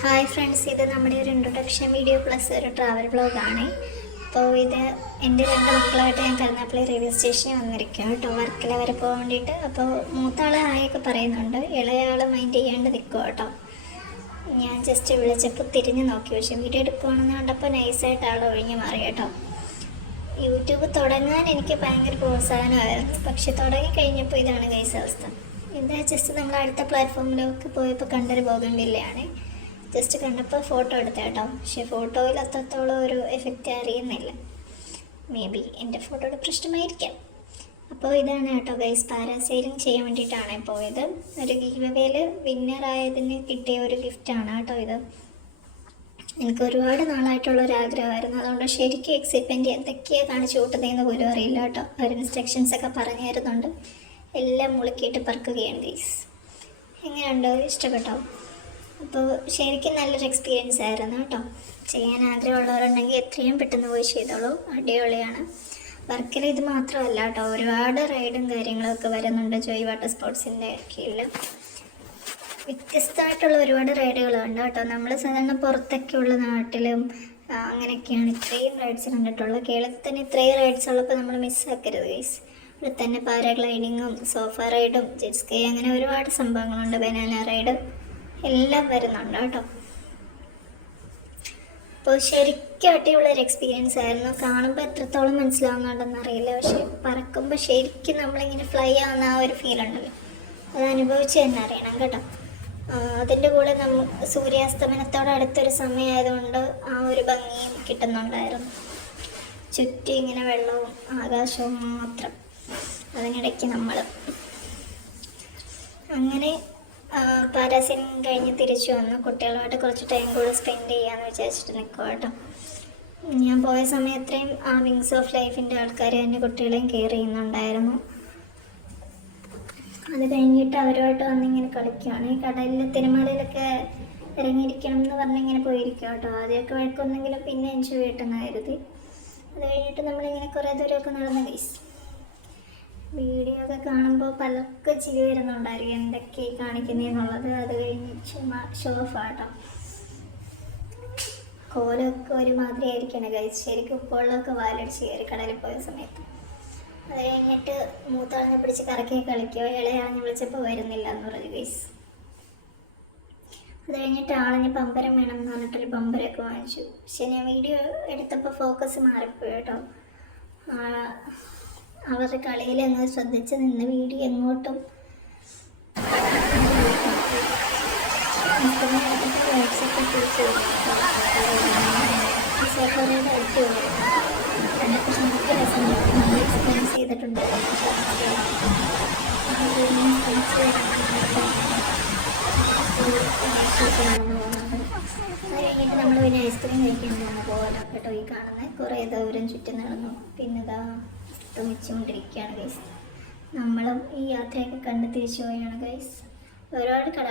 Hi friends, ഇത് നമ്മുടെ ഒരു ഇൻട്രൊഡക്ഷൻ വീഡിയോ പ്ലസ് ഒരു ട്രാവൽ വ്ളോഗാണ്. അപ്പോൾ ഇത് എൻ്റെ രണ്ട് മക്കളായിട്ട് ഞാൻ കരുനാഗപ്പള്ളി റെയിൽവേ സ്റ്റേഷനിൽ വന്നിരിക്കുകയാണ് കേട്ടോ, വർക്കിൽ വരെ പോകാൻ വേണ്ടിയിട്ട്. അപ്പോൾ മൂത്താളെ ആയൊക്കെ പറയുന്നുണ്ട്, ഇളയാൾ മൈൻഡ് ചെയ്യാണ്ട് നിൽക്കുക കേട്ടോ. ഞാൻ ജസ്റ്റ് വിളിച്ചപ്പോൾ തിരിഞ്ഞ് നോക്കി, പക്ഷേ വീഡിയോ എടുക്കുകയാണെന്ന് കണ്ടപ്പോൾ നൈസായിട്ട് ആൾ ഒഴിഞ്ഞ് മാറി കേട്ടോ. യൂട്യൂബ് തുടങ്ങാൻ എനിക്ക് ഭയങ്കര പ്രോത്സാഹനമായിരുന്നു, പക്ഷെ തുടങ്ങിക്കഴിഞ്ഞപ്പോൾ ഇതാണ് ഗൈസ് അവസ്ഥ. ഇത് ജസ്റ്റ് നമ്മൾ അടുത്ത പ്ലാറ്റ്ഫോമിലൊക്കെ പോയപ്പോൾ കണ്ടൊരു ബോഗൺവില്ലയാണ്. ജസ്റ്റ് കണ്ടപ്പോൾ ഫോട്ടോ എടുത്ത കേട്ടോ, പക്ഷേ ഫോട്ടോയിൽ അത്രത്തോളം ഒരു എഫക്റ്റ് അറിയുന്നില്ല. മേ ബി എൻ്റെ ഫോട്ടോയുടെ പ്രശ്നമായിരിക്കാം. അപ്പോൾ ഇതാണ് കേട്ടോ ഗൈസ്, പാരാസൈലിംഗ് ചെയ്യാൻ വേണ്ടിയിട്ടാണ് പോയത്. ഒരു ഗീവ് അവേയിൽ വിന്നറായതിന് കിട്ടിയ ഒരു ഗിഫ്റ്റാണ് കേട്ടോ ഇത്. എനിക്ക് ഒരുപാട് നാളായിട്ടുള്ളൊരാഗ്രഹമായിരുന്നു, അതുകൊണ്ട് ശരിക്കും എക്സൈറ്റ്മെൻറ്റ് എന്തൊക്കെയാണ് കാണിച്ചു കൂട്ടുന്നതെന്ന് പോലും അറിയില്ല കേട്ടോ. അവർ ഇൻസ്ട്രക്ഷൻസൊക്കെ പറഞ്ഞു തരുന്നുണ്ട്, എല്ലാം മുളുക്കിയിട്ട് പറക്കുകയാണ് ഗൈസ്. എങ്ങനെയുണ്ടോ, ഇഷ്ടപ്പെട്ടോ? അപ്പോൾ ശരിക്കും നല്ലൊരു എക്സ്പീരിയൻസ് ആയിരുന്നു കേട്ടോ. ചെയ്യാൻ ആഗ്രഹമുള്ളവരുണ്ടെങ്കിൽ എത്രയും പെട്ടെന്ന് പോയി ചെയ്തോളൂ, അടിപൊളിയാണ്. വർക്കിൽ ഇത് മാത്രമല്ല കേട്ടോ, ഒരുപാട് റൈഡും കാര്യങ്ങളൊക്കെ വരുന്നുണ്ട് ജോയ് വാട്ടർ സ്പോർട്സിൻ്റെ കീഴിൽ. വ്യത്യസ്തമായിട്ടുള്ള ഒരുപാട് റൈഡുകളുണ്ട് കേട്ടോ. നമ്മൾ സാധാരണ പുറത്തൊക്കെയുള്ള നാട്ടിലും അങ്ങനെയൊക്കെയാണ് ഇത്രയും റൈഡ്സ് കണ്ടിട്ടുള്ളത്. കേരളത്തിൽ തന്നെ ഇത്രയും റൈഡ്സ് ഉള്ളപ്പോൾ നമ്മൾ മിസ്സാക്കരുത് ഗൈസ്. ഇവിടെ തന്നെ പാരാഗ്ലൈഡിങ്ങും സോഫ റൈഡും ജെറ്റ് സ്കൈ അങ്ങനെ ഒരുപാട് സംഭവങ്ങളുണ്ട്, ബനാന റൈഡ് എല്ലാം വരുന്നുണ്ട് കേട്ടോ. അപ്പോൾ ശരിക്കും അടിപൊളിയൊരു എക്സ്പീരിയൻസ് ആയിരുന്നു. കാണുമ്പോൾ എത്രത്തോളം മനസ്സിലാവുന്നുണ്ടെന്ന് അറിയില്ല, പക്ഷേ പറക്കുമ്പോൾ ശരിക്കും നമ്മളിങ്ങനെ ഫ്ലൈ ആവുന്ന ആ ഒരു ഫീൽ ഉണ്ടല്ലോ, അത് അനുഭവിച്ച് തന്നെ അറിയണം കേട്ടോ. അതിൻ്റെ കൂടെ സൂര്യാസ്തമനത്തോട് അടുത്തൊരു സമയമായതുകൊണ്ട് ആ ഒരു ഭംഗിയും കിട്ടുന്നുണ്ടായിരുന്നു. ചുറ്റും ഇങ്ങനെ വെള്ളവും ആകാശവും മാത്രം, അതിനിടയ്ക്ക് നമ്മൾ അങ്ങനെ പാരാസൈലിംഗ് കഴിഞ്ഞ് തിരിച്ചു വന്നു. കുട്ടികളുമായിട്ട് കുറച്ച് ടൈം കൂടെ സ്പെൻഡ് ചെയ്യാമെന്ന് വിചാരിച്ചിട്ട് നിൽക്കുക കേട്ടോ. ഞാൻ പോയ സമയത്രയും ആ വിങ്സ് ഓഫ് ലൈഫിൻ്റെ ആൾക്കാർ തന്നെ കുട്ടികളെയും കെയർ ചെയ്യുന്നുണ്ടായിരുന്നു. അത് കഴിഞ്ഞിട്ട് അവരുമായിട്ട് വന്നിങ്ങനെ കളിക്കുകയാണ്. ഈ കടലിൽ തിരുമലയിലൊക്കെ ഇറങ്ങിയിരിക്കണം എന്ന് പറഞ്ഞിങ്ങനെ പോയിരിക്കുക കേട്ടോ. ആദ്യമൊക്കെ വഴക്കൊന്നെങ്കിലും പിന്നെ എൻജോയ് ചെയ്യട്ടെന്ന് കരുതി. അത് കഴിഞ്ഞിട്ട് നമ്മളിങ്ങനെ കുറേ ദൂരമൊക്കെ നടന്ന ഗൈസ്. വീഡിയോ ഒക്കെ കാണുമ്പോൾ പലർക്കും ചിരി വരുന്നുണ്ടായിരിക്കും, എന്തൊക്കെയായി കാണിക്കുന്നതെന്നുള്ളത്. അത് കഴിഞ്ഞ് ചുമ്മാ ഷോ ഓഫ് ആട്ടോ. കോലമൊക്കെ ഒരുമാതിരി ആയിരിക്കണം ഗൈസ്, ശരിക്കും ഉപ്പുവെള്ളമൊക്കെ വാലടിച്ച് കയറി കടലിൽ പോയ സമയത്ത്. അത് കഴിഞ്ഞിട്ട് മൂത്താളിനെ പിടിച്ച് കറക്കി കളിക്കുകയോ, ഇളയാളിനെ വിളിച്ചപ്പോൾ വരുന്നില്ല എന്ന് പറഞ്ഞു ഗൈസ്. അത് കഴിഞ്ഞിട്ട് ആളിന് പമ്പരം വേണം എന്ന് പറഞ്ഞിട്ടൊരു പമ്പരമൊക്കെ വാങ്ങിച്ചു. പക്ഷെ ഞാൻ വീഡിയോ എടുത്തപ്പോൾ ഫോക്കസ് മാറിപ്പോയി കേട്ടോ. അവരുടെ കളിയിൽ അങ്ങ് ശ്രദ്ധിച്ച് നിന്ന് വീഡിയോ എങ്ങോട്ടും എക്സ്പീരിയൻസ് ചെയ്തിട്ടുണ്ട്. അത് കഴിഞ്ഞിട്ട് നമ്മൾ പിന്നെ ഐസ്ക്രീം കഴിക്കാൻ പോകാനോ കേട്ടോ. ഈ കാണുന്നത് കുറേ ദൂരം ചുറ്റും നടന്നു. പിന്നെ ഇതാ വെച്ചുകൊണ്ടിരിക്കുകയാണ് ഗൈസ്. നമ്മളും ഈ യാത്രയൊക്കെ കണ്ട് തിരിച്ചു പോവുകയാണ് ഗൈസ്. ഒരുപാട് കട